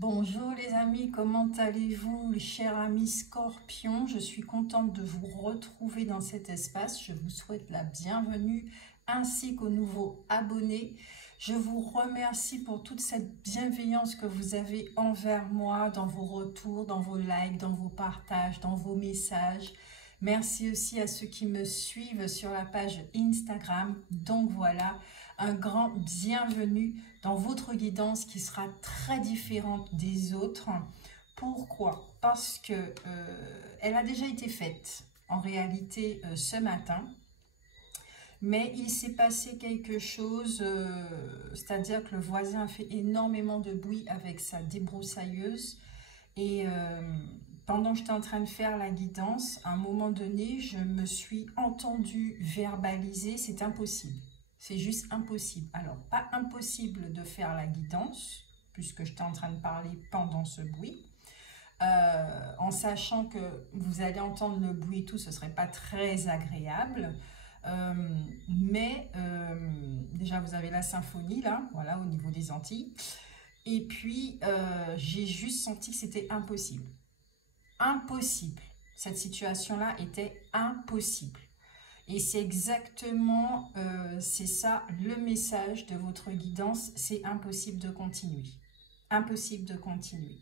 Bonjour les amis, comment allez-vous, les chers amis Scorpions? Je suis contente de vous retrouver dans cet espace. Je vous souhaite la bienvenue ainsi qu'aux nouveaux abonnés. Je vous remercie pour toute cette bienveillance que vous avez envers moi dans vos retours, dans vos likes, dans vos partages, dans vos messages. Merci aussi à ceux qui me suivent sur la page Instagram. Donc voilà, un grand bienvenue dans votre guidance qui sera très différente des autres. Pourquoi? Parce que elle a déjà été faite en réalité ce matin. Mais il s'est passé quelque chose, c'est-à-dire que le voisin a fait énormément de bruit avec sa débroussailleuse. Et pendant que j'étais en train de faire la guidance, à un moment donné, je me suis entendue verbaliser, c'est impossible. C'est juste impossible. Alors, pas impossible de faire la guidance, puisque j'étais en train de parler pendant ce bruit. En sachant que vous allez entendre le bruit et tout, ce ne serait pas très agréable. Déjà, vous avez la symphonie, là, voilà, au niveau des Antilles. Et puis, j'ai juste senti que c'était impossible. Impossible. Cette situation-là était impossible. Et c'est exactement, c'est ça le message de votre guidance, c'est impossible de continuer. Impossible de continuer.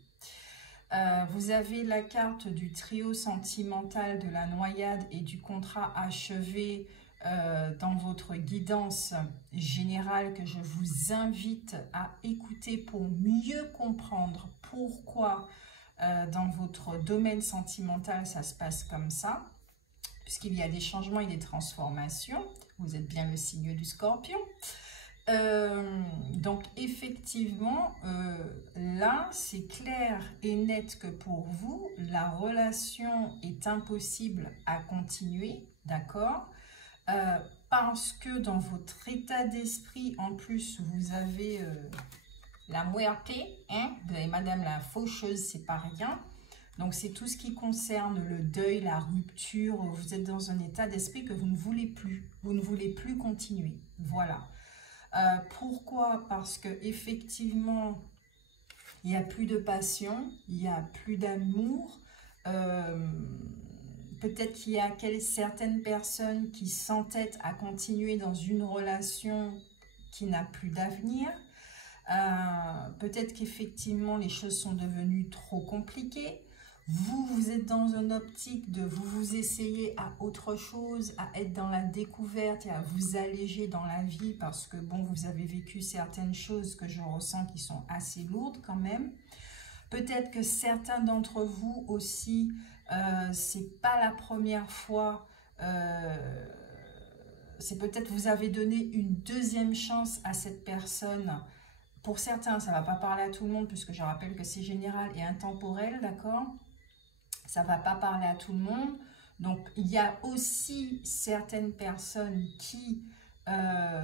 Vous avez la carte du trio sentimental, de la noyade et du contrat achevé dans votre guidance générale que je vous invite à écouter pour mieux comprendre pourquoi dans votre domaine sentimental ça se passe comme ça. Puisqu'il y a des changements et des transformations. Vous êtes bien le signe du Scorpion. Donc, effectivement, là, c'est clair et net que pour vous, la relation est impossible à continuer, d'accord? Parce que dans votre état d'esprit, en plus, vous avez la muerte, hein? Vous avez Madame la Faucheuse, c'est pas rien. Donc, c'est tout ce qui concerne le deuil, la rupture. Vous êtes dans un état d'esprit que vous ne voulez plus. Vous ne voulez plus continuer. Voilà. Pourquoi? Parce que effectivement, il n'y a plus de passion, il n'y a plus d'amour. Peut-être qu'il y a certaines personnes qui s'entêtent à continuer dans une relation qui n'a plus d'avenir. Peut-être qu'effectivement, les choses sont devenues trop compliquées. Vous êtes dans une optique de vous essayer à autre chose, à être dans la découverte et à vous alléger dans la vie parce que, bon, vous avez vécu certaines choses que je ressens qui sont assez lourdes quand même. Peut-être que certains d'entre vous aussi, c'est pas la première fois, c'est peut-être vous avez donné une deuxième chance à cette personne. Pour certains, ça ne va pas parler à tout le monde puisque je rappelle que c'est général et intemporel, d'accord? Ça ne va pas parler à tout le monde. Donc, il y a aussi certaines personnes qui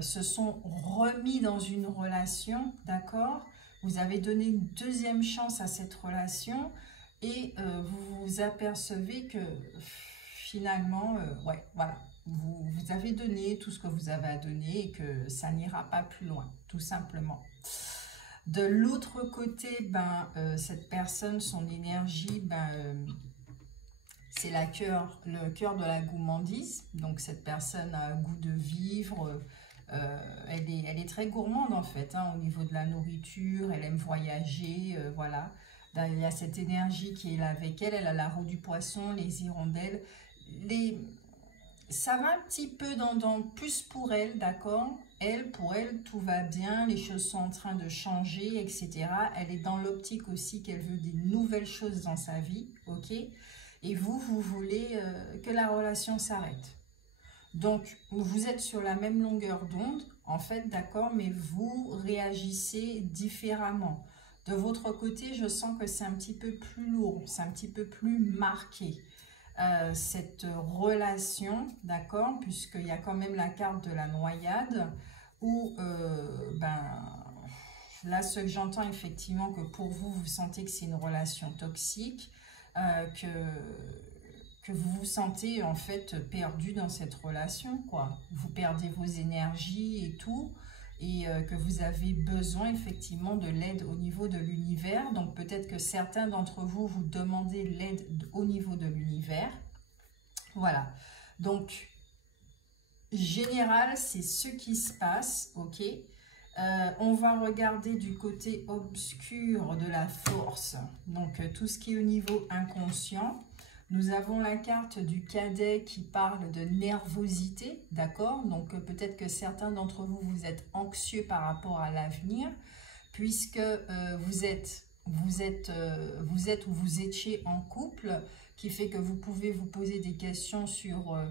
se sont remis dans une relation, d'accord? Vous avez donné une deuxième chance à cette relation et vous vous apercevez que finalement, ouais, voilà, vous avez donné tout ce que vous avez à donner et que ça n'ira pas plus loin, tout simplement. De l'autre côté, cette personne, son énergie, c'est le cœur de la gourmandise. Donc, cette personne a un goût de vivre. Elle est très gourmande, en fait, hein, au niveau de la nourriture. Elle aime voyager, voilà. Il y a cette énergie qui est là avec elle. Elle a la roue du poisson, les hirondelles. Ça va un petit peu dans plus pour elle, d'accord? Pour elle, tout va bien, les choses sont en train de changer, etc. Elle est dans l'optique aussi qu'elle veut des nouvelles choses dans sa vie, ok? Et vous voulez que la relation s'arrête. Donc, vous êtes sur la même longueur d'onde, en fait, d'accord, mais vous réagissez différemment. De votre côté, je sens que c'est un petit peu plus lourd, c'est un petit peu plus marqué. Cette relation, d'accord, puisqu'il y a quand même la carte de la noyade, où, là, ce que j'entends effectivement, que pour vous, vous sentez que c'est une relation toxique, que vous vous sentez en fait perdu dans cette relation, quoi. Vous perdez vos énergies et tout. et que vous avez besoin effectivement de l'aide au niveau de l'univers. Donc peut-être que certains d'entre vous, vous demandez l'aide au niveau de l'univers. Voilà. Donc, général, c'est ce qui se passe, ok? On va regarder du côté obscur de la force, donc tout ce qui est au niveau inconscient. Nous avons la carte du cadet qui parle de nervosité, d'accord? Donc peut-être que certains d'entre vous, vous êtes anxieux par rapport à l'avenir, puisque vous êtes ou vous étiez en couple, qui fait que vous pouvez vous poser des questions sur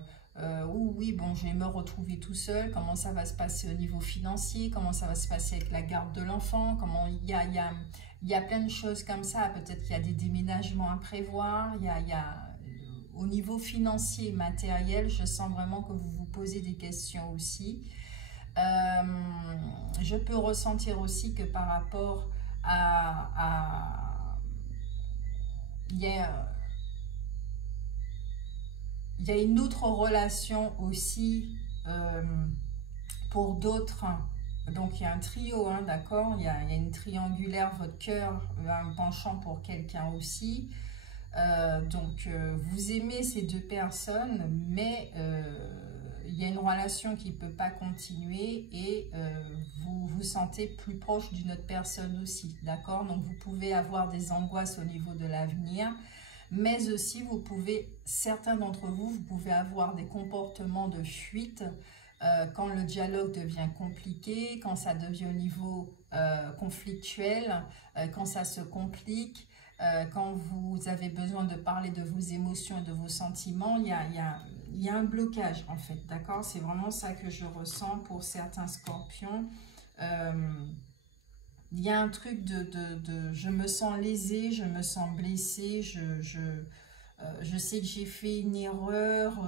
oui, bon, je vais me retrouver tout seul, comment ça va se passer au niveau financier, comment ça va se passer avec la garde de l'enfant, comment il y a plein de choses comme ça, peut-être qu'il y a des déménagements à prévoir, au niveau financier et matériel, je sens vraiment que vous vous posez des questions aussi. Je peux ressentir aussi que par rapport il y a une autre relation aussi pour d'autres. Donc il y a un trio, hein, d'accord, il y a une triangulaire, votre cœur a un penchant pour quelqu'un aussi. Donc vous aimez ces deux personnes, mais il y a une relation qui ne peut pas continuer et vous vous sentez plus proche d'une autre personne aussi, d'accord? Donc vous pouvez avoir des angoisses au niveau de l'avenir, mais aussi vous pouvez, certains d'entre vous, vous pouvez avoir des comportements de fuite quand le dialogue devient compliqué, quand ça devient au niveau conflictuel, quand ça se complique, quand vous avez besoin de parler de vos émotions et de vos sentiments, il y a un blocage en fait, d'accord? C'est vraiment ça que je ressens pour certains scorpions. Il y a un truc je me sens lésée, je me sens blessée, je sais que j'ai fait une erreur,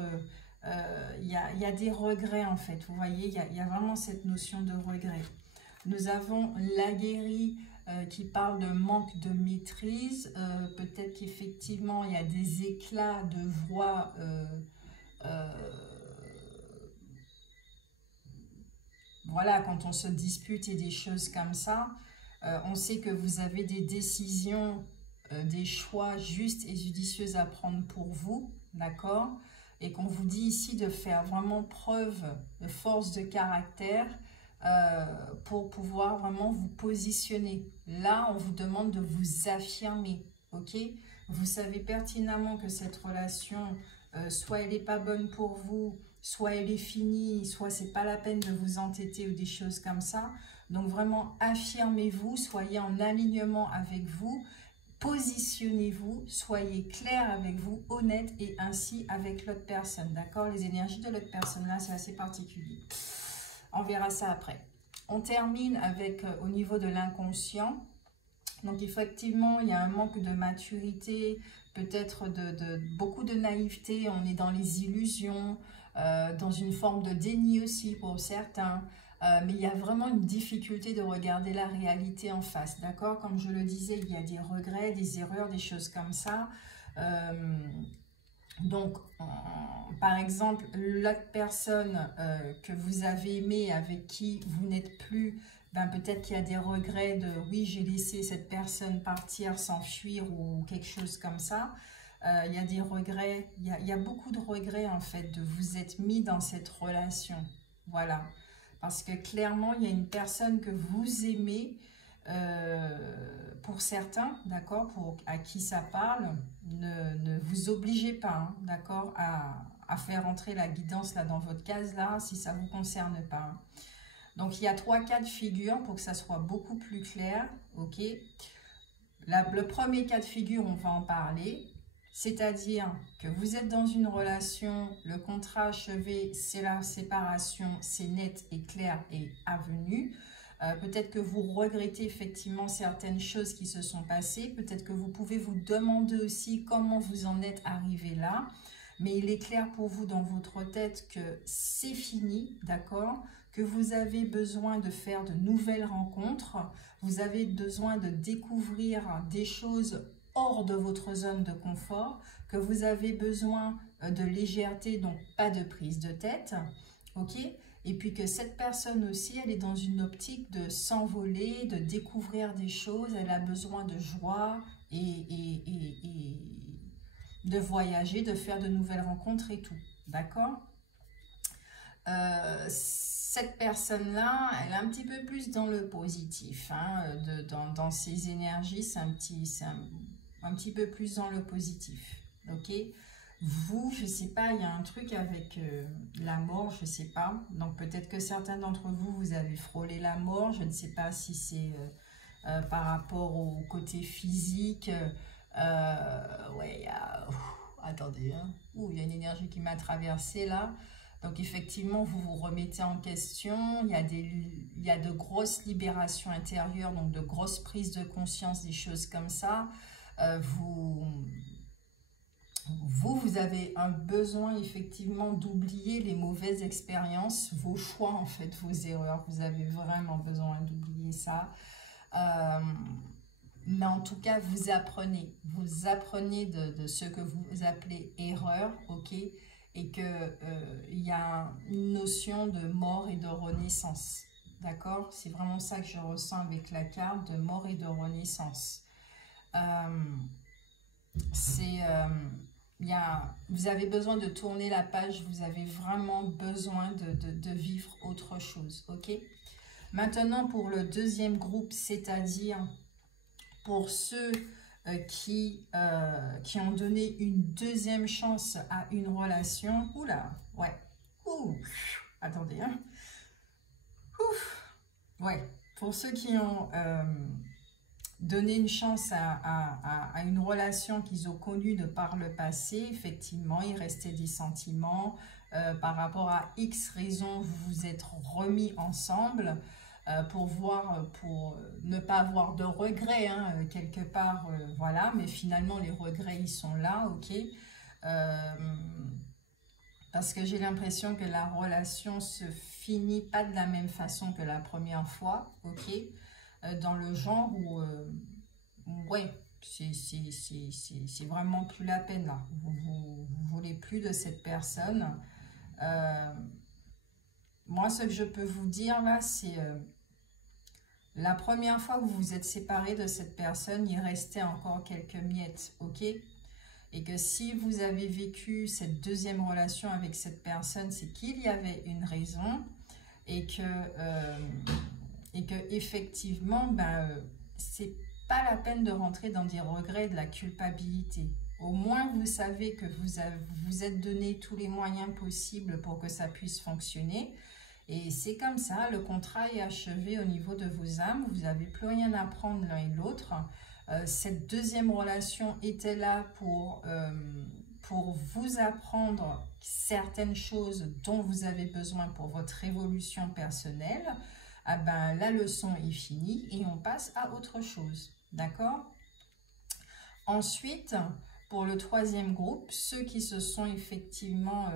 il y a des regrets en fait, vous voyez, il y a vraiment cette notion de regret. Nous avons l'Aguerri qui parle de manque de maîtrise, peut-être qu'effectivement il y a des éclats de voix voilà, quand on se dispute et des choses comme ça, on sait que vous avez des décisions, des choix justes et judicieux à prendre pour vous, d'accord? Et qu'on vous dit ici de faire vraiment preuve de force de caractère pour pouvoir vraiment vous positionner. Là, on vous demande de vous affirmer, ok? Vous savez pertinemment que cette relation, soit elle n'est pas bonne pour vous, soit elle est finie, soit c'est pas la peine de vous entêter ou des choses comme ça. Donc vraiment, affirmez-vous, soyez en alignement avec vous, positionnez-vous, soyez clair avec vous, honnête et ainsi avec l'autre personne, d'accord? Les énergies de l'autre personne là, c'est assez particulier. On verra ça après. On termine avec au niveau de l'inconscient. Donc effectivement, il y a un manque de maturité, peut-être beaucoup de naïveté, on est dans les illusions, dans une forme de déni aussi pour certains. Mais il y a vraiment une difficulté de regarder la réalité en face, d'accord? Comme je le disais, il y a des regrets, des erreurs, des choses comme ça. Donc, par exemple, l'autre personne que vous avez aimée, avec qui vous n'êtes plus, ben peut-être qu'il y a des regrets de « oui, j'ai laissé cette personne partir, s'enfuir » ou quelque chose comme ça. Il y a des regrets, il y a beaucoup de regrets en fait de vous être mis dans cette relation. Voilà. Parce que clairement, il y a une personne que vous aimez, pour certains, d'accord, à qui ça parle, ne vous obligez pas, hein, d'accord, à faire entrer la guidance là dans votre case là, si ça ne vous concerne pas. Hein. Donc, il y a 3 cas de figure pour que ça soit beaucoup plus clair, ok. Le premier cas de figure, on va en parler. C'est-à-dire que vous êtes dans une relation, le contrat achevé, c'est la séparation, c'est net et clair et avenu. Peut-être que vous regrettez effectivement certaines choses qui se sont passées. Peut-être que vous pouvez vous demander aussi comment vous en êtes arrivé là. Mais il est clair pour vous dans votre tête que c'est fini, d'accord? Que vous avez besoin de faire de nouvelles rencontres. Vous avez besoin de découvrir des choses hors de votre zone de confort, que vous avez besoin de légèreté, donc pas de prise de tête, ok? et puis que cette personne aussi, elle est dans une optique de s'envoler, de découvrir des choses, elle a besoin de joie et de voyager, de faire de nouvelles rencontres et tout, d'accord? Cette personne-là, elle est un petit peu plus dans le positif, hein, dans ses énergies, c'est un petit peu plus dans le positif, ok? Vous, je sais pas, il y a un truc avec la mort, je sais pas, donc peut-être que certains d'entre vous, vous avez frôlé la mort, je ne sais pas si c'est par rapport au côté physique, ouais, il y a... attendez, hein. Il y a une énergie qui m'a traversée là. Donc effectivement, vous vous remettez en question, il y a de grosses libérations intérieures, donc de grosses prises de conscience, des choses comme ça. Vous avez un besoin effectivement d'oublier les mauvaises expériences, vos choix en fait, vos erreurs. Vous avez vraiment besoin d'oublier ça. Mais en tout cas, vous apprenez de ce que vous appelez erreur, ok? Et qu'il y a une notion de mort et de renaissance, d'accord? C'est vraiment ça que je ressens avec la carte de mort et de renaissance. Vous avez besoin de tourner la page, vous avez vraiment besoin de vivre autre chose, ok? Maintenant, pour le deuxième groupe, c'est-à-dire pour ceux qui ont donné une deuxième chance à une relation. Oula, ouais. Attendez, hein. Ouais, pour ceux qui ont donné une chance à une relation qu'ils ont connue de par le passé, effectivement, il restait des sentiments. Par rapport à X raisons, vous vous êtes remis ensemble. Pour ne pas avoir de regrets, hein, quelque part, voilà, mais finalement les regrets ils sont là, ok, parce que j'ai l'impression que la relation se finit pas de la même façon que la première fois, ok, dans le genre où, ouais, c'est vraiment plus la peine là, vous voulez plus de cette personne. Moi ce que je peux vous dire là, c'est... la première fois que vous vous êtes séparé de cette personne, il restait encore quelques miettes, ok? Et que si vous avez vécu cette deuxième relation avec cette personne, c'est qu'il y avait une raison et que effectivement, c'est pas la peine de rentrer dans des regrets, de la culpabilité. Au moins, vous savez que vous êtes donné tous les moyens possibles pour que ça puisse fonctionner. Et c'est comme ça, le contrat est achevé au niveau de vos âmes, vous n'avez plus rien à prendre l'un et l'autre. Cette deuxième relation était là pour vous apprendre certaines choses dont vous avez besoin pour votre évolution personnelle. Ah ben, la leçon est finie et on passe à autre chose, d'accord? Ensuite, pour le troisième groupe, ceux qui se sont effectivement,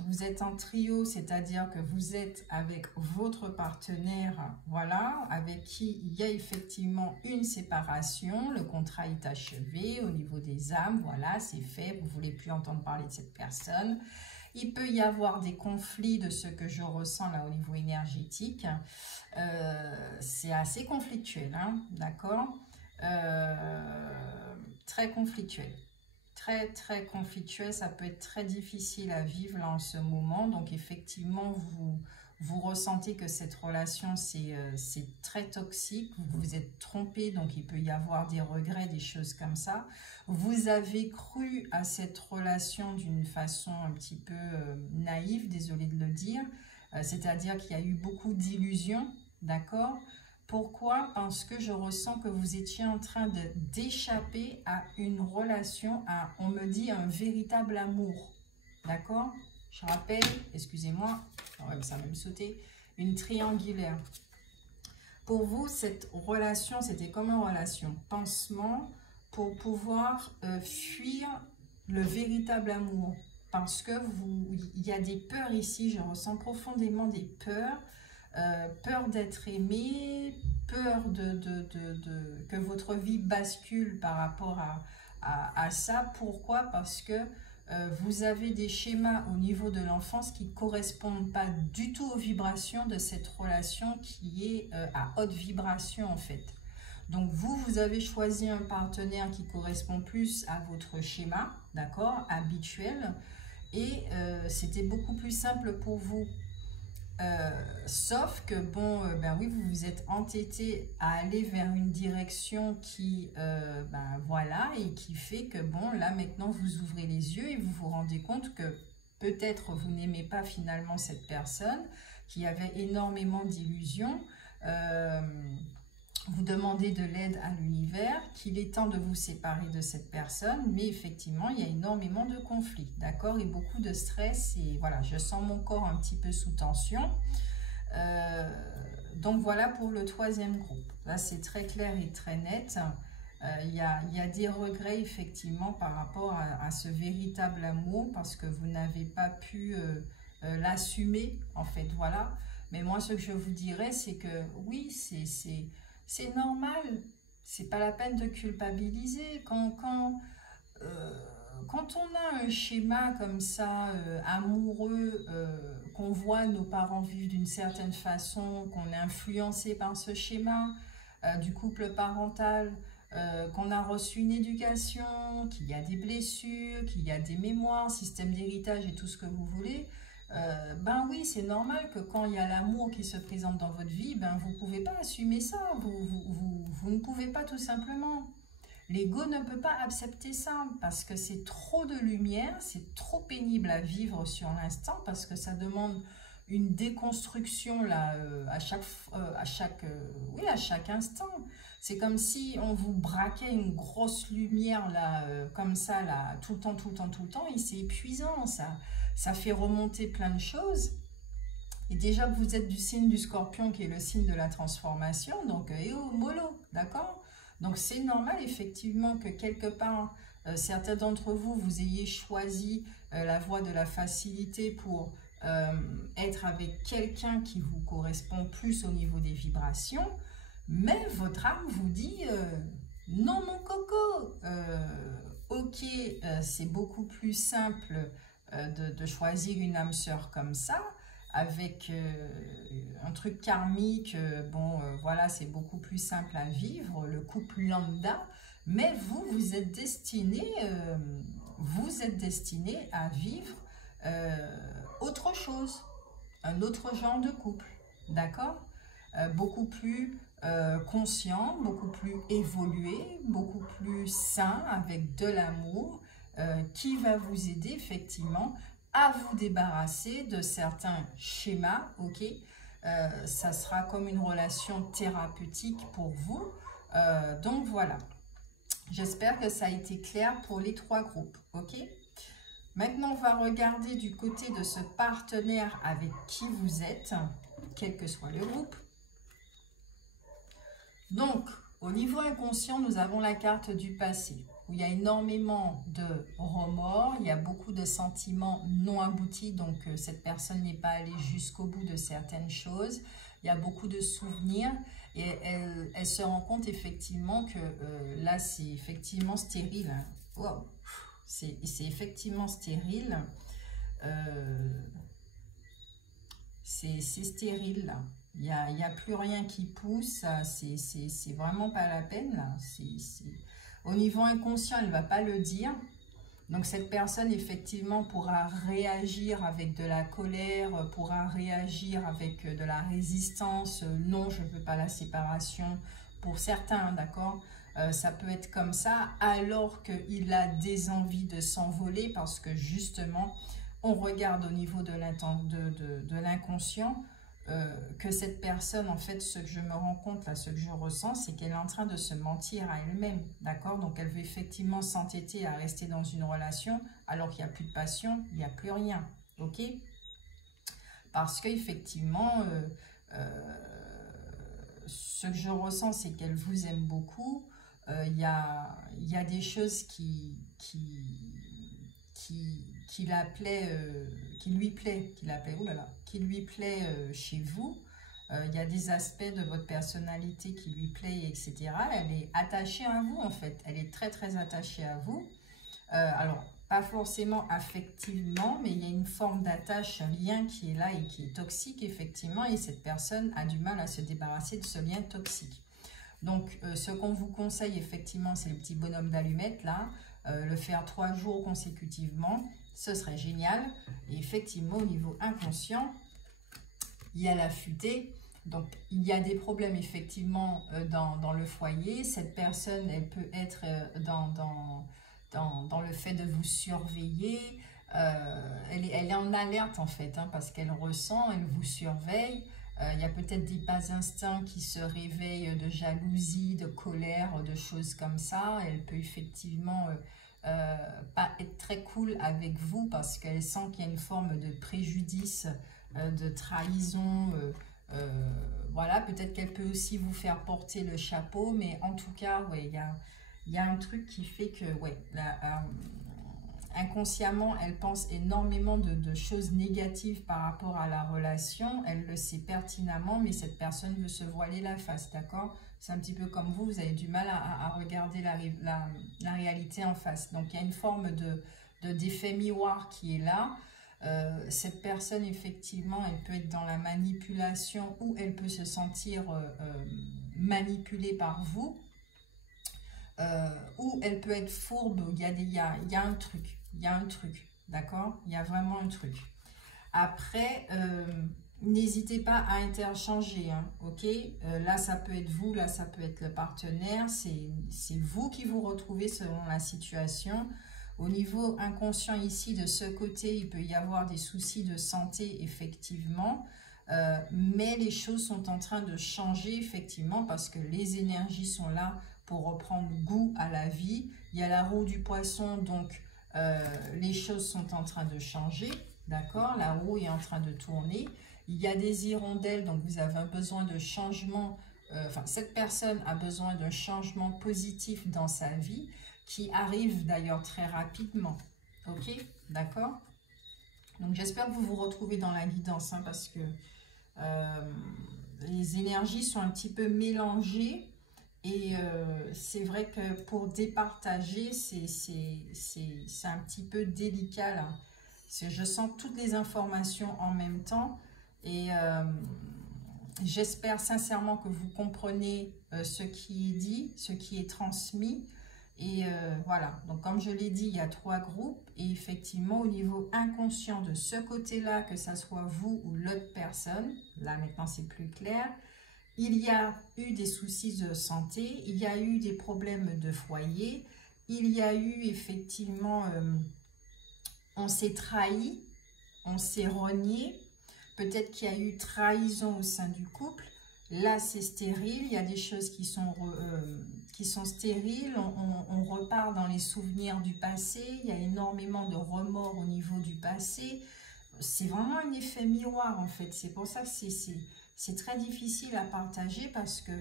vous êtes en trio, c'est-à-dire que vous êtes avec votre partenaire, voilà, avec qui il y a effectivement une séparation, le contrat est achevé au niveau des âmes, voilà, c'est fait, vous ne voulez plus entendre parler de cette personne. Il peut y avoir des conflits de ce que je ressens là au niveau énergétique, c'est assez conflictuel, hein, d'accord, très conflictuel. Très conflictuel, ça peut être très difficile à vivre là en ce moment. Donc effectivement, vous ressentez que cette relation, c'est très toxique. Vous vous êtes trompé, donc il peut y avoir des regrets, des choses comme ça. Vous avez cru à cette relation d'une façon un petit peu naïve, désolée de le dire. C'est-à-dire qu'il y a eu beaucoup d'illusions, d'accord ? Pourquoi? Parce que je ressens que vous étiez en train d'échapper à une relation, à, on me dit, un véritable amour. D'accord? Je rappelle, excusez-moi, ça va me sauter, une triangulaire. Pour vous, cette relation, c'était comme une relation pansement pour pouvoir fuir le véritable amour. Parce que il y a des peurs ici, je ressens profondément des peurs. Peur d'être aimé, peur que votre vie bascule par rapport à ça. Pourquoi? Parce que vous avez des schémas au niveau de l'enfance qui ne correspondent pas du tout aux vibrations de cette relation qui est à haute vibration en fait. Donc vous avez choisi un partenaire qui correspond plus à votre schéma, d'accord, habituel, et c'était beaucoup plus simple pour vous. Sauf que bon, ben oui, vous vous êtes entêté à aller vers une direction qui, ben voilà, et qui fait que bon, là maintenant vous ouvrez les yeux et vous vous rendez compte que peut-être vous n'aimez pas finalement cette personne, qui avait énormément d'illusions. Vous demandez de l'aide à l'univers, qu'il est temps de vous séparer de cette personne, mais effectivement, il y a énormément de conflits, d'accord, et beaucoup de stress, et voilà, je sens mon corps un petit peu sous tension. Donc voilà pour le troisième groupe. Là, c'est très clair et très net. Il y a des regrets, effectivement, par rapport à ce véritable amour, parce que vous n'avez pas pu l'assumer, en fait, voilà. Mais moi, ce que je vous dirais, c'est que oui, c'est normal, c'est pas la peine de culpabiliser. Quand on a un schéma comme ça, amoureux, qu'on voit nos parents vivre d'une certaine façon, qu'on est influencé par ce schéma du couple parental, qu'on a reçu une éducation, qu'il y a des blessures, qu'il y a des mémoires, système d'héritage et tout ce que vous voulez, ben oui, c'est normal que quand il y a l'amour qui se présente dans votre vie, ben vous ne pouvez pas assumer ça, vous ne pouvez pas tout simplement. L'ego ne peut pas accepter ça parce que c'est trop de lumière, c'est trop pénible à vivre sur l'instant parce que ça demande une déconstruction là, à chaque instant. C'est comme si on vous braquait une grosse lumière là, comme ça, là, tout le temps, tout le temps, tout le temps, et c'est épuisant ça. Ça fait remonter plein de choses. Et déjà que vous êtes du signe du Scorpion, qui est le signe de la transformation, donc mollo, d'accord? Donc c'est normal effectivement que quelque part, certains d'entre vous, vous ayez choisi la voie de la facilité pour être avec quelqu'un qui vous correspond plus au niveau des vibrations, mais votre âme vous dit non mon coco, ok, c'est beaucoup plus simple de choisir une âme sœur comme ça, avec un truc karmique, bon voilà, c'est beaucoup plus simple à vivre, le couple lambda, mais vous êtes destiné à vivre autre chose, un autre genre de couple, d'accord, beaucoup plus conscient, beaucoup plus évolué, beaucoup plus sain, avec de l'amour, qui va vous aider effectivement à vous débarrasser de certains schémas, ok. Ça sera comme une relation thérapeutique pour vous. Donc voilà, j'espère que ça a été clair pour les trois groupes, ok. Maintenant, on va regarder du côté de ce partenaire avec qui vous êtes, quel que soit le groupe. Donc, au niveau inconscient, nous avons la carte du passé, où il y a énormément de remords, il y a beaucoup de sentiments non aboutis, donc cette personne n'est pas allée jusqu'au bout de certaines choses. Il y a beaucoup de souvenirs et elle se rend compte effectivement que là, c'est effectivement stérile. Hein. Wow. C'est effectivement stérile. C'est stérile là. Il n'y a plus rien qui pousse, c'est vraiment pas la peine là. Au niveau inconscient, elle ne va pas le dire. Donc cette personne effectivement pourra réagir avec de la colère, pourra réagir avec de la résistance. Non, je ne veux pas la séparation. Pour certains, d'accord, ça peut être comme ça, alors qu'il a des envies de s'envoler parce que justement, on regarde au niveau de l'inconscient, que cette personne, en fait, ce que je me rends compte, là, ce que je ressens, c'est qu'elle est en train de se mentir à elle-même, d'accord? Donc, elle veut effectivement s'entêter à rester dans une relation, alors qu'il n'y a plus de passion, il n'y a plus rien, ok? Parce qu'effectivement, ce que je ressens, c'est qu'elle vous aime beaucoup, il y a des choses qui lui plaît chez vous. Il y a des aspects de votre personnalité qui lui plaît, etc. Elle est attachée à vous en fait, elle est très très attachée à vous. Alors, pas forcément affectivement, mais il y a une forme d'attache, un lien qui est là et qui est toxique, effectivement, et cette personne a du mal à se débarrasser de ce lien toxique. Donc, ce qu'on vous conseille, effectivement, c'est le petit bonhomme d'allumette, là, le faire 3 jours consécutivement, ce serait génial. Et effectivement, au niveau inconscient, il y a la futaie. Donc, il y a des problèmes, effectivement, dans le foyer. Cette personne, elle peut être dans le fait de vous surveiller. Elle est en alerte, en fait, hein, parce qu'elle ressent, elle vous surveille. Il y a peut-être des bas instincts qui se réveillent de jalousie, de colère, de choses comme ça. Elle peut effectivement pas être très cool avec vous parce qu'elle sent qu'il y a une forme de préjudice, de trahison. Voilà, peut-être qu'elle peut aussi vous faire porter le chapeau, mais en tout cas, ouais, il y a un truc qui fait que, ouais, inconsciemment, elle pense énormément de choses négatives par rapport à la relation. Elle le sait pertinemment, mais cette personne veut se voiler la face, d'accord? C'est un petit peu comme vous avez du mal à regarder la réalité en face. Donc, il y a une forme d'effet miroir qui est là. Cette personne, effectivement, elle peut être dans la manipulation ou elle peut se sentir manipulée par vous. Ou elle peut être fourbe. Il y a un truc, d'accord? Il y a vraiment un truc. Après, n'hésitez pas à interchanger, hein, ok? Là, ça peut être vous, là, ça peut être le partenaire. C'est vous qui vous retrouvez selon la situation. Au niveau inconscient ici, de ce côté, il peut y avoir des soucis de santé, effectivement. Mais les choses sont en train de changer, effectivement, parce que les énergies sont là pour reprendre goût à la vie. Il y a la roue du poisson, donc les choses sont en train de changer, d'accord? La roue est en train de tourner. Il y a des hirondelles, donc vous avez un besoin de changement. Enfin, cette personne a besoin d'un changement positif dans sa vie, qui arrive d'ailleurs très rapidement. Ok, d'accord? Donc j'espère que vous vous retrouvez dans la guidance, hein, parce que les énergies sont un petit peu mélangées. Et c'est vrai que pour départager, c'est un petit peu délicat là. Je sens toutes les informations en même temps. Et j'espère sincèrement que vous comprenez ce qui est dit, ce qui est transmis. Et voilà, donc comme je l'ai dit, il y a 3 groupes. Et effectivement, au niveau inconscient de ce côté-là, que ça soit vous ou l'autre personne, là maintenant c'est plus clair, il y a eu des soucis de santé, il y a eu des problèmes de foyer, il y a eu effectivement, on s'est trahi, on s'est renié, peut-être qu'il y a eu trahison au sein du couple. Là, c'est stérile, il y a des choses qui sont stériles, on repart dans les souvenirs du passé, il y a énormément de remords au niveau du passé. C'est vraiment un effet miroir, en fait. C'est pour ça que c'est très difficile à partager parce que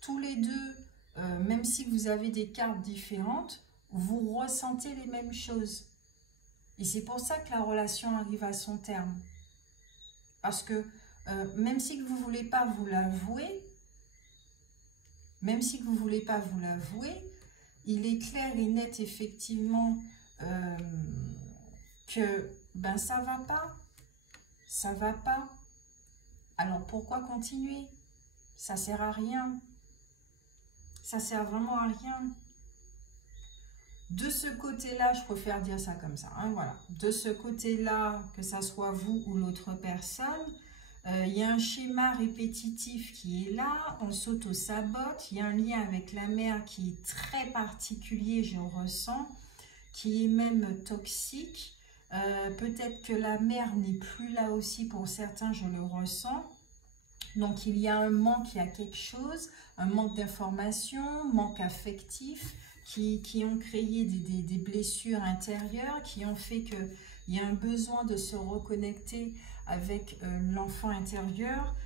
tous les deux, même si vous avez des cartes différentes, vous ressentez les mêmes choses. Et c'est pour ça que la relation arrive à son terme. Parce que même si vous ne voulez pas vous l'avouer, il est clair et net effectivement que ben ça va pas. Alors pourquoi continuer? Ça sert à rien. Ça sert vraiment à rien. De ce côté-là, je préfère dire ça comme ça, hein, voilà. De ce côté-là, que ça soit vous ou l'autre personne, il y a un schéma répétitif qui est là, on s'auto-sabote, il y a un lien avec la mère qui est très particulier, je ressens, qui est même toxique. Peut-être que la mère n'est plus là aussi pour certains, je le ressens. Donc il y a un manque, il y a quelque chose, un manque d'information, manque affectif, qui ont créé des blessures intérieures, qui ont fait qu'il y a un besoin de se reconnecter avec l'enfant intérieur.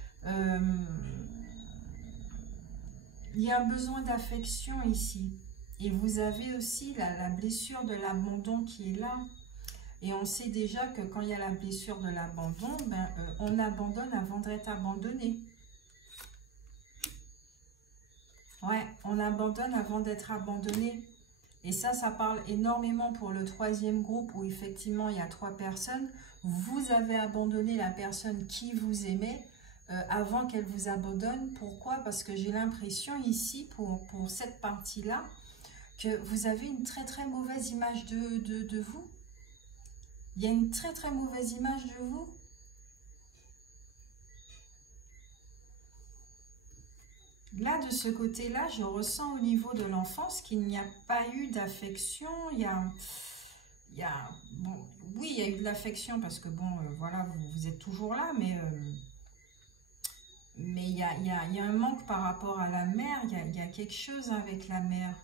Il y a un besoin d'affection ici. Et vous avez aussi la blessure de l'abandon qui est là. Et on sait déjà que quand il y a la blessure de l'abandon, ben, on abandonne avant d'être abandonné. Ouais, on abandonne avant d'être abandonné. Et ça parle énormément pour le troisième groupe où effectivement il y a 3 personnes. Vous avez abandonné la personne qui vous aimait avant qu'elle vous abandonne. Pourquoi? Parce que j'ai l'impression ici, pour cette partie-là, que vous avez une très très mauvaise image de vous. Il y a une très très mauvaise image de vous. Là, de ce côté-là, je ressens au niveau de l'enfance qu'il n'y a pas eu d'affection. Bon, oui, il y a eu de l'affection parce que, bon, voilà, vous êtes toujours là, mais il y a un manque par rapport à la mère. Il y a quelque chose avec la mère.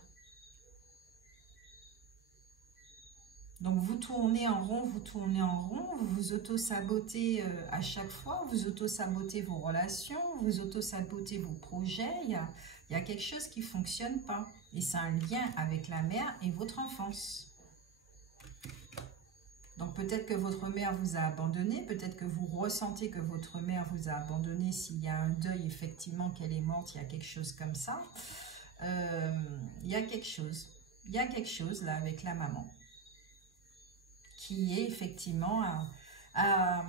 Donc, vous tournez en rond, vous vous auto-sabotez à chaque fois, vous auto-sabotez vos relations, vous auto-sabotez vos projets. Il y a quelque chose qui ne fonctionne pas. Et c'est un lien avec la mère et votre enfance. Donc, peut-être que votre mère vous a abandonné, peut-être que vous ressentez que votre mère vous a abandonné. S'il y a un deuil, effectivement, qu'elle est morte, il y a quelque chose comme ça. Il y a quelque chose. Il y a quelque chose là avec la maman, qui est effectivement à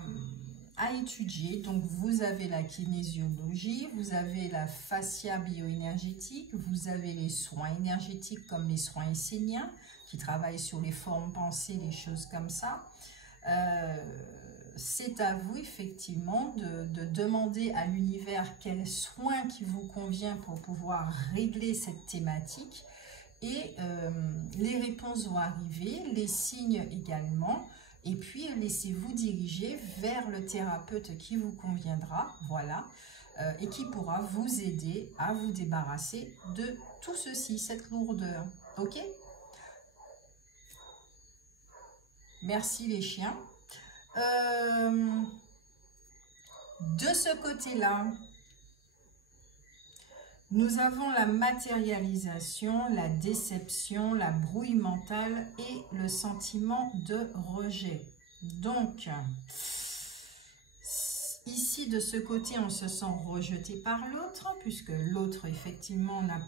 étudier. Donc, vous avez la kinésiologie, vous avez la fascia bioénergétique, vous avez les soins énergétiques comme les soins esséniens, qui travaillent sur les formes pensées, les choses comme ça. C'est à vous, effectivement, de demander à l'univers quel soin qui vous convient pour pouvoir régler cette thématique. Et les réponses vont arriver, les signes également, et puis laissez-vous diriger vers le thérapeute qui vous conviendra, voilà, et qui pourra vous aider à vous débarrasser de tout ceci, cette lourdeur, ok? Merci les chiens. De ce côté-là, nous avons la matérialisation, la déception, la brouille mentale et le sentiment de rejet. Donc, ici, de ce côté, on se sent rejeté par l'autre, puisque l'autre, effectivement, n'a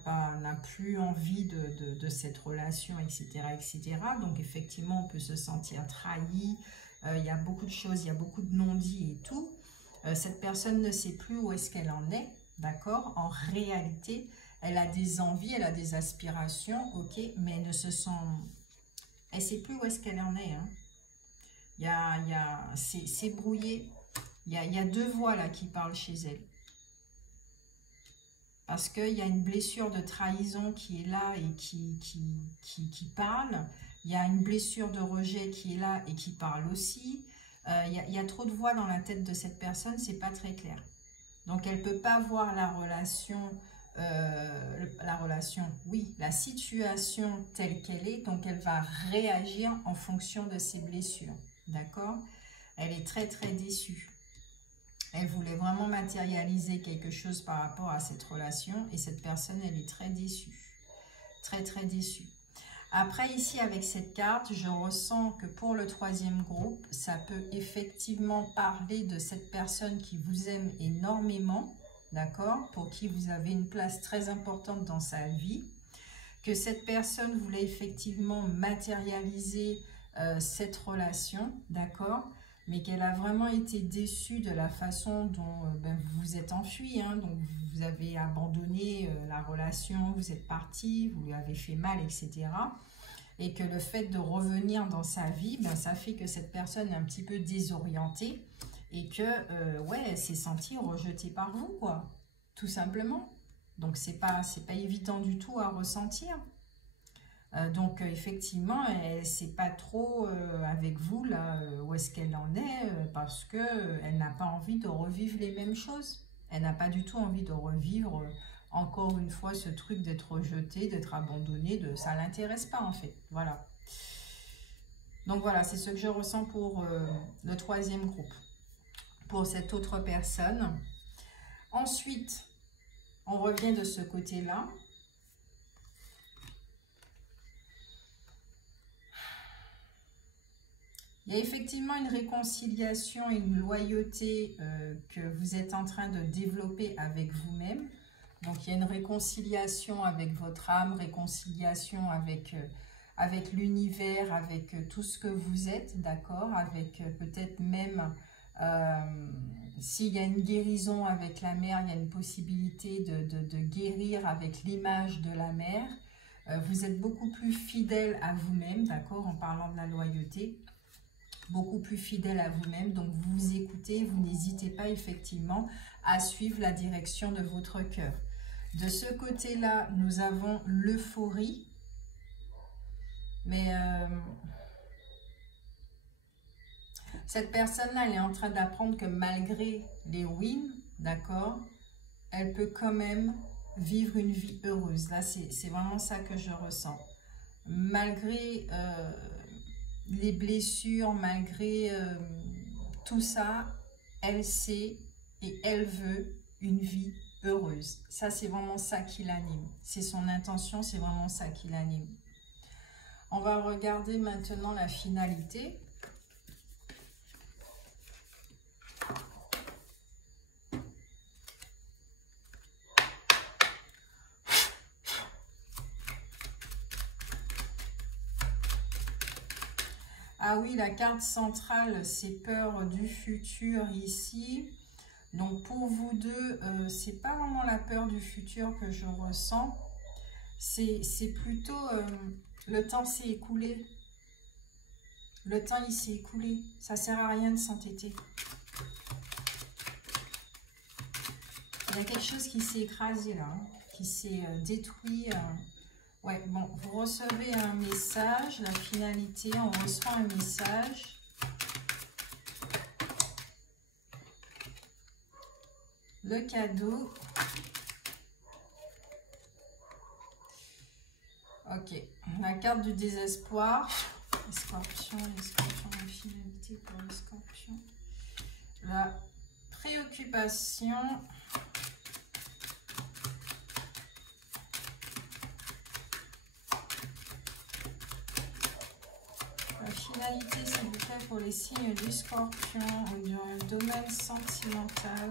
plus envie de cette relation, etc., etc. Donc, effectivement, on peut se sentir trahi. Il y a beaucoup de choses, il y a beaucoup de non-dits et tout. Cette personne ne sait plus où est-ce qu'elle en est. D'accord? En réalité, elle a des envies, elle a des aspirations, ok, mais elle ne se sent... Elle ne sait plus où est-ce qu'elle en est. Hein. C'est brouillé. Il y a 2 voix là qui parlent chez elle. Parce qu'il y a une blessure de trahison qui est là et qui parle. Il y a une blessure de rejet qui est là et qui parle aussi. Il y a trop de voix dans la tête de cette personne, c'est pas très clair. Donc, elle ne peut pas voir la situation telle qu'elle est. Donc, elle va réagir en fonction de ses blessures. D'accord? Elle est très, très déçue. Elle voulait vraiment matérialiser quelque chose par rapport à cette relation. Et cette personne, elle est très déçue. Très, très déçue. Après, ici, avec cette carte, je ressens que pour le troisième groupe, ça peut effectivement parler de cette personne qui vous aime énormément, d'accord, pour qui vous avez une place très importante dans sa vie, que cette personne voulait effectivement matérialiser cette relation, d'accord, mais qu'elle a vraiment été déçue de la façon dont vous vous êtes enfui, hein, donc vous avez abandonné la relation, vous êtes parti, vous lui avez fait mal, etc. Et que le fait de revenir dans sa vie, ça fait que cette personne est un petit peu désorientée et que, ouais, elle s'est sentie rejetée par vous, quoi, tout simplement. Donc, c'est pas évident du tout à ressentir. Donc, effectivement, elle ne sait pas trop avec vous, là, où est-ce qu'elle en est, parce qu'elle n'a pas envie de revivre les mêmes choses. Elle n'a pas du tout envie de revivre, encore une fois, ce truc d'être rejetée, d'être abandonnée, ça ne l'intéresse pas, en fait. Voilà. Donc, voilà, c'est ce que je ressens pour le troisième groupe, pour cette autre personne. Ensuite, on revient de ce côté-là. Il y a effectivement une réconciliation et une loyauté que vous êtes en train de développer avec vous-même. Donc, il y a une réconciliation avec votre âme, réconciliation avec avec l'univers, avec tout ce que vous êtes, d'accord, avec peut-être même, s'il y a une guérison avec la mer, il y a une possibilité de guérir avec l'image de la mer. Vous êtes beaucoup plus fidèle à vous-même, d'accord, en parlant de la loyauté, beaucoup plus fidèle à vous-même, donc vous vous écoutez, vous n'hésitez pas effectivement à suivre la direction de votre cœur. De ce côté-là, nous avons l'euphorie, mais cette personne-là, elle est en train d'apprendre que malgré les wins, d'accord, elle peut quand même vivre une vie heureuse. Là, c'est vraiment ça que je ressens. Malgré les blessures, malgré tout ça, elle sait et elle veut une vie heureuse. Ça, c'est vraiment ça qui l'anime. C'est son intention, c'est vraiment ça qui l'anime. On va regarder maintenant la finalité. Ah oui, la carte centrale, c'est peur du futur ici. Donc pour vous deux, c'est pas vraiment la peur du futur que je ressens. C'est plutôt le temps s'est écoulé. Le temps il s'est écoulé. Ça sert à rien de s'entêter. Il y a quelque chose qui s'est écrasé là, hein, qui s'est détruit. Ouais, bon, vous recevez un message, la finalité, on reçoit un message. Le cadeau. Ok, la carte du désespoir. Les scorpions, la finalité pour les scorpions. La préoccupation. La finalité, s'il vous plaît, pour les signes du scorpion dans le domaine sentimental.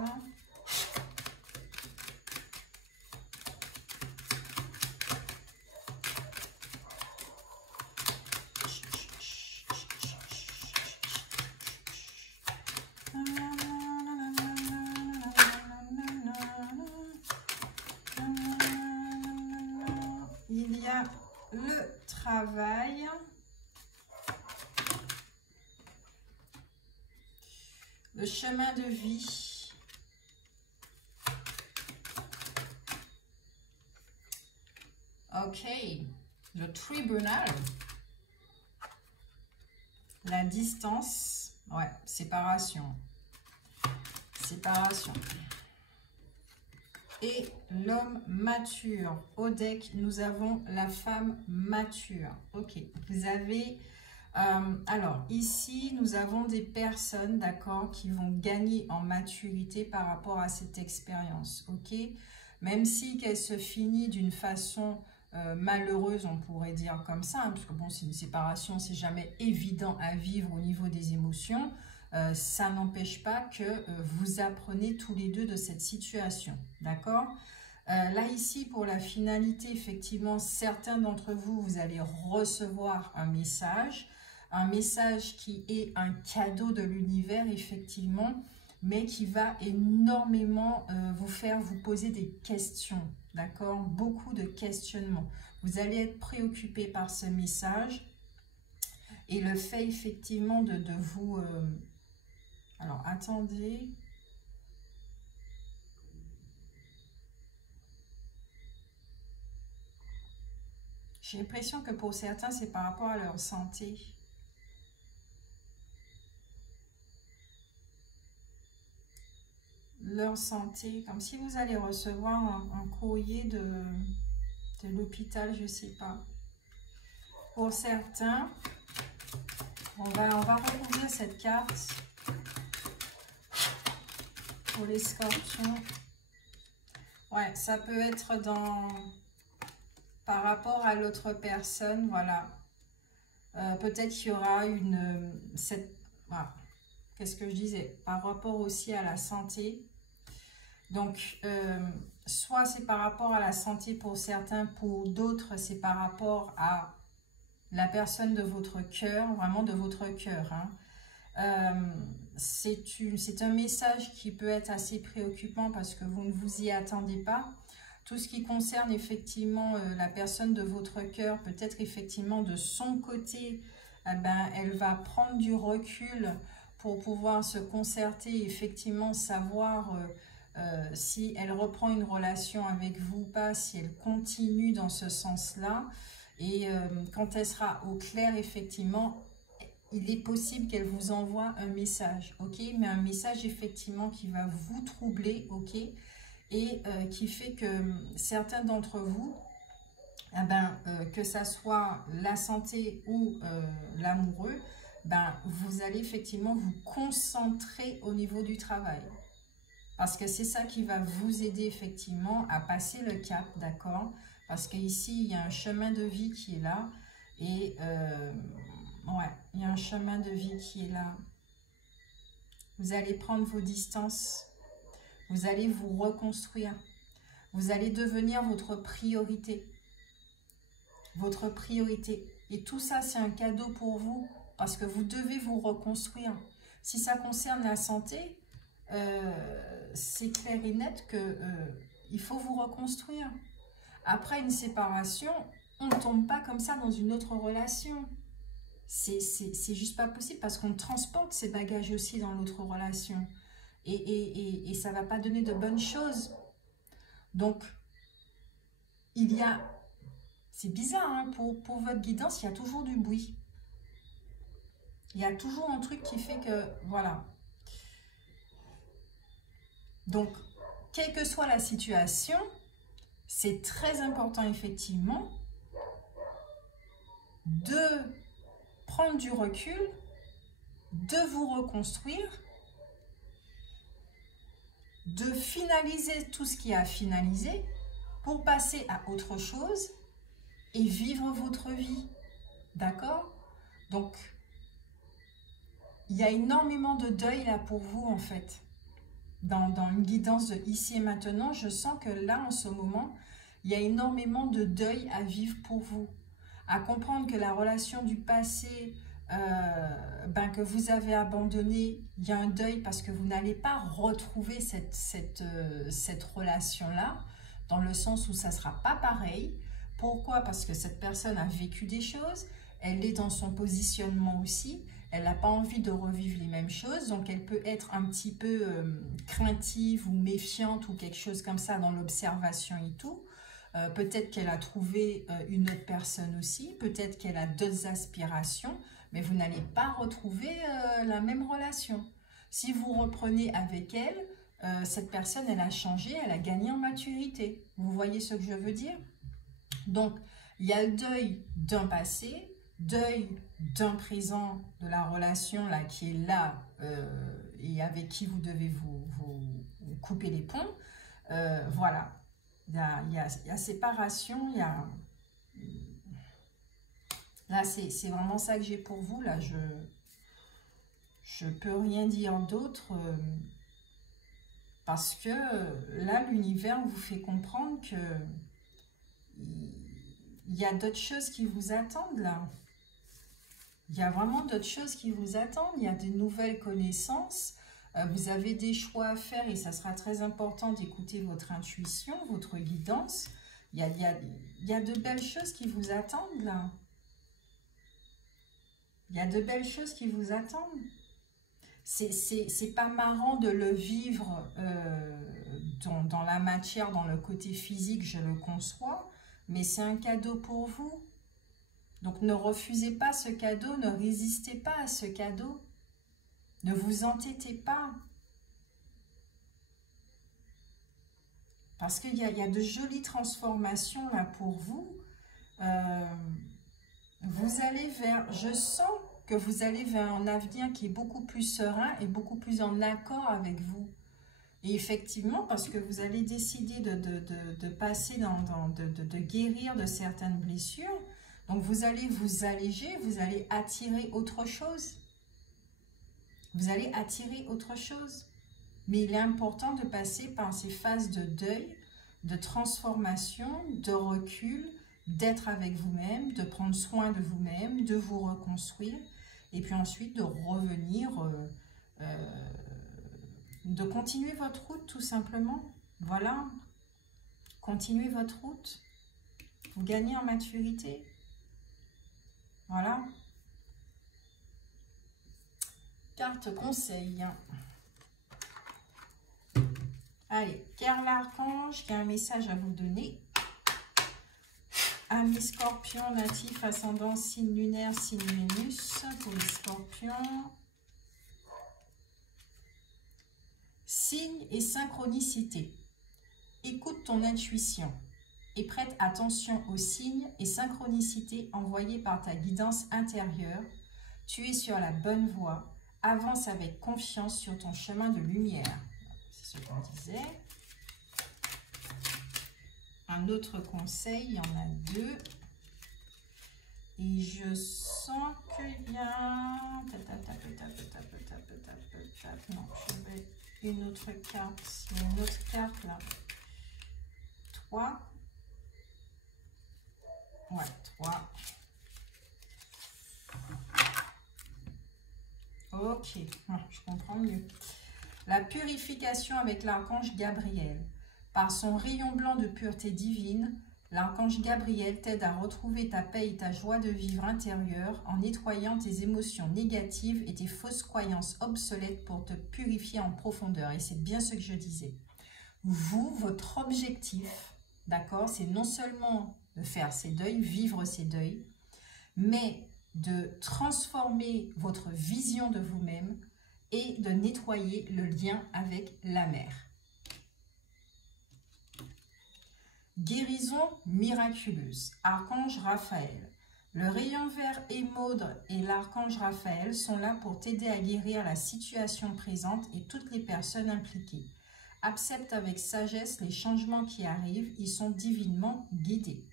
Il y a le travail. Le chemin de vie. Ok. Le tribunal. La distance. Ouais, séparation. Séparation. Et l'homme mature. Au deck, nous avons la femme mature. Ok. Vous avez... alors, ici, nous avons des personnes, d'accord, qui vont gagner en maturité par rapport à cette expérience, ok? Même si qu'elle se finit d'une façon malheureuse, on pourrait dire comme ça, hein, parce que bon, c'est une séparation, c'est jamais évident à vivre au niveau des émotions, ça n'empêche pas que vous apprenez tous les deux de cette situation, d'accord? Là, ici, pour la finalité, effectivement, certains d'entre vous, vous allez recevoir un message qui est un cadeau de l'univers, effectivement, mais qui va énormément vous faire vous poser des questions, d'accord? Beaucoup de questionnements. Vous allez être préoccupé par ce message et le fait, effectivement, de vous... alors, attendez... J'ai l'impression que pour certains, c'est par rapport à leur santé. Leur santé, comme si vous allez recevoir un courrier de l'hôpital, je ne sais pas. Pour certains, on va recouvrir cette carte pour les scorpions. Ouais, ça peut être par rapport à l'autre personne, voilà. Peut-être qu'il y aura voilà. Qu'est-ce que je disais? Par rapport aussi à la santé. Donc, soit c'est par rapport à la santé pour certains, pour d'autres, c'est par rapport à la personne de votre cœur, vraiment de votre cœur. Hein. C'est un message qui peut être assez préoccupant parce que vous ne vous y attendez pas. Tout ce qui concerne effectivement la personne de votre cœur, peut-être effectivement de son côté, eh ben, elle va prendre du recul pour pouvoir se concerter, effectivement savoir si elle reprend une relation avec vous ou pas, si elle continue dans ce sens-là. Et quand elle sera au clair, effectivement, il est possible qu'elle vous envoie un message, ok? Mais un message, effectivement, qui va vous troubler, ok? Et qui fait que certains d'entre vous, eh ben, que ça soit la santé ou l'amoureux, ben, vous allez effectivement vous concentrer au niveau du travail. Parce que c'est ça qui va vous aider effectivement à passer le cap, d'accord? Parce qu'ici, il y a un chemin de vie qui est là. Et ouais, il y a un chemin de vie qui est là. Vous allez prendre vos distances. Vous allez vous reconstruire. Vous allez devenir votre priorité. Votre priorité. Et tout ça, c'est un cadeau pour vous. Parce que vous devez vous reconstruire. Si ça concerne la santé, c'est clair et net que il faut vous reconstruire. Après une séparation, on ne tombe pas comme ça dans une autre relation. C'est juste pas possible parce qu'on transporte ces bagages aussi dans l'autre relation. Et ça ne va pas donner de bonnes choses. Donc, il y a... C'est bizarre, hein, pour votre guidance, il y a toujours du bruit. Il y a toujours un truc qui fait que... Voilà. Donc, quelle que soit la situation, c'est très important, effectivement, de prendre du recul, de vous reconstruire, de finaliser tout ce qui est à finaliser pour passer à autre chose et vivre votre vie. D'accord? Donc, il y a énormément de deuil là pour vous, en fait. Dans une guidance de ici et maintenant, je sens que là, en ce moment, il y a énormément de deuil à vivre pour vous. À comprendre que la relation du passé, que vous avez abandonné, il y a un deuil parce que vous n'allez pas retrouver cette relation-là, dans le sens où ça ne sera pas pareil. Pourquoi? Parce que cette personne a vécu des choses, elle est dans son positionnement aussi, elle n'a pas envie de revivre les mêmes choses, donc elle peut être un petit peu craintive ou méfiante ou quelque chose comme ça dans l'observation et tout. Peut-être qu'elle a trouvé une autre personne aussi, peut-être qu'elle a d'autres aspirations, mais vous n'allez pas retrouver la même relation. Si vous reprenez avec elle, cette personne, elle a changé, elle a gagné en maturité. Vous voyez ce que je veux dire? Donc, il y a le deuil d'un passé, deuil d'un présent, de la relation là qui est là et avec qui vous devez vous couper les ponts. Voilà. Il y a séparation, il y a... Là, c'est vraiment ça que j'ai pour vous. Là, je peux rien dire d'autre parce que là, l'univers vous fait comprendre que il y a d'autres choses qui vous attendent là. Il y a vraiment d'autres choses qui vous attendent. Il y a des nouvelles connaissances. Vous avez des choix à faire et ça sera très important d'écouter votre intuition, votre guidance. Il y a de belles choses qui vous attendent là. Il y a de belles choses qui vous attendent. C'est pas marrant de le vivre dans la matière, dans le côté physique, je le conçois, mais c'est un cadeau pour vous. Donc ne refusez pas ce cadeau, ne résistez pas à ce cadeau. Ne vous entêtez pas. Parce qu'il y a de jolies transformations là pour vous. Vous allez vers, je sens que vous allez vers un avenir qui est beaucoup plus serein et beaucoup plus en accord avec vous. Et effectivement, parce que vous allez décider de passer de guérir de certaines blessures, donc vous allez vous alléger, vous allez attirer autre chose. Vous allez attirer autre chose. Mais il est important de passer par ces phases de deuil, de transformation, de recul d'être avec vous-même, de prendre soin de vous-même, de vous reconstruire, et puis ensuite de revenir, de continuer votre route tout simplement. Voilà, continuez votre route, vous gagnez en maturité. Voilà. Carte conseil. Allez, Pierre l'Archange qui a un message à vous donner. Amis Scorpion, natif, ascendant, signe lunaire, signe Vénus pour les Scorpions. Signe et synchronicité. Écoute ton intuition et prête attention aux signes et synchronicités envoyés par ta guidance intérieure. Tu es sur la bonne voie. Avance avec confiance sur ton chemin de lumière. C'est ce qu'on disait. Un autre conseil, il y en a deux. Et je sens qu'il y a... Non, je vais une autre carte. Il y a une autre carte là. 3. Ouais, 3. Ok, je comprends mieux. La purification avec l'archange Gabriel. Par son rayon blanc de pureté divine, l'archange Gabriel t'aide à retrouver ta paix et ta joie de vivre intérieure en nettoyant tes émotions négatives et tes fausses croyances obsolètes pour te purifier en profondeur. Et c'est bien ce que je disais. Vous, votre objectif, d'accord, c'est non seulement de faire ces deuils, vivre ces deuils, mais de transformer votre vision de vous-même et de nettoyer le lien avec la mère. Guérison miraculeuse, archange Raphaël. Le rayon vert émeraude et l'archange Raphaël sont là pour t'aider à guérir la situation présente et toutes les personnes impliquées. Accepte avec sagesse les changements qui arrivent, ils sont divinement guidés.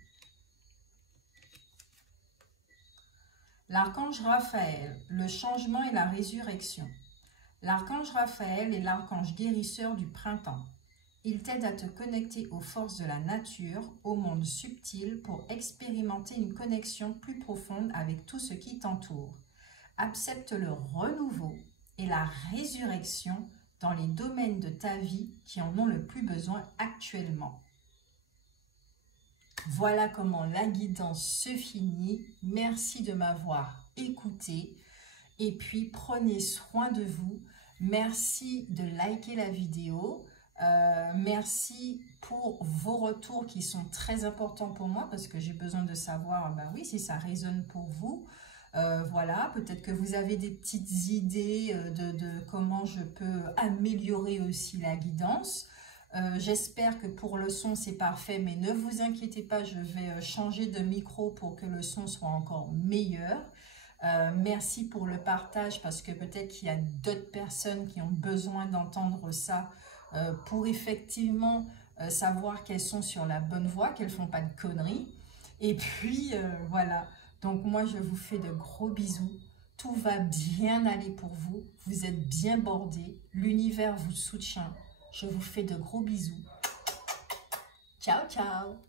L'archange Raphaël, le changement et la résurrection. L'archange Raphaël est l'archange guérisseur du printemps. Il t'aide à te connecter aux forces de la nature, au monde subtil, pour expérimenter une connexion plus profonde avec tout ce qui t'entoure. Accepte le renouveau et la résurrection dans les domaines de ta vie qui en ont le plus besoin actuellement. Voilà comment la guidance se finit. Merci de m'avoir écouté. Et puis, prenez soin de vous. Merci de liker la vidéo. Merci pour vos retours qui sont très importants pour moi parce que j'ai besoin de savoir, ben oui, si ça résonne pour vous. Voilà, peut-être que vous avez des petites idées de comment je peux améliorer aussi la guidance. J'espère que pour le son c'est parfait, mais ne vous inquiétez pas, je vais changer de micro pour que le son soit encore meilleur. Merci pour le partage parce que peut-être qu'il y a d'autres personnes qui ont besoin d'entendre ça pour effectivement savoir qu'elles sont sur la bonne voie, qu'elles ne font pas de conneries. Et puis voilà, donc moi je vous fais de gros bisous. Tout va bien aller pour vous, vous êtes bien bordés, l'univers vous soutient. Je vous fais de gros bisous. Ciao, ciao!